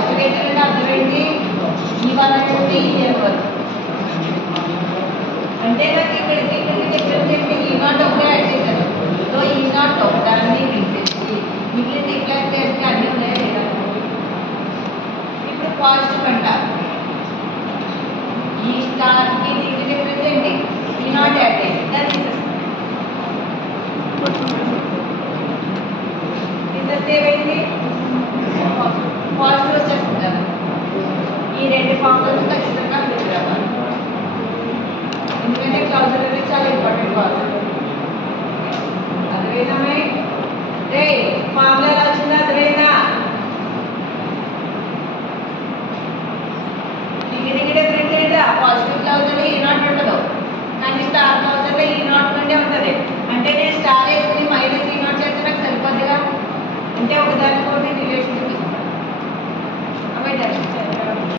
positive అయితే అర్థమైంది E1 అంటే E0 వరకు అంటే నాకు ఇక్కడికి డిఫరెన్స్ ఏంటి E0 ఒకటే యాడ్ చేశాను సో E0 ఒకదాన్ని తీసేసి మిగిలిన ఇట్లా చేస్తే అన్నీ ఉన్నాయా లేదా ఇప్పుడు పాజిటివ్ అంటారు ఈ స్టార్కి దీనికి డిఫరెన్స్ ఏంటి E0 యాడ్ చేసి దాన్ని తీసేస్తే ఏమైంది పాజిటివ్ వచ్చేస్తుంది కదా ఈ రెండు ఫార్ములాస్ ఖచ్చితంగా ఫిట్ అవ్వాలి ఎందుకంటే క్లౌజర్ అనేది చాలా ఇంపార్టెంట్ కాదు అర్థమైనా రే ఫార్ములా ఎలా వచ్చిందా అర్థమైనా దీనికి డిఫరెన్స్ ఏంటా పాజిటివ్ క్లౌజర్ E0 ఉండదు కానీ స్టార్ క్లౌజర్లో E0 నుండే ఉంటుంది అంటే నేను స్టార్ వేసుకుని మైనస్ E0 చేస్తే నాకు సరిపోద్దిగా అంటే ఒకదానికి ఒకటి రిలేషన్ చూపిస్తుంది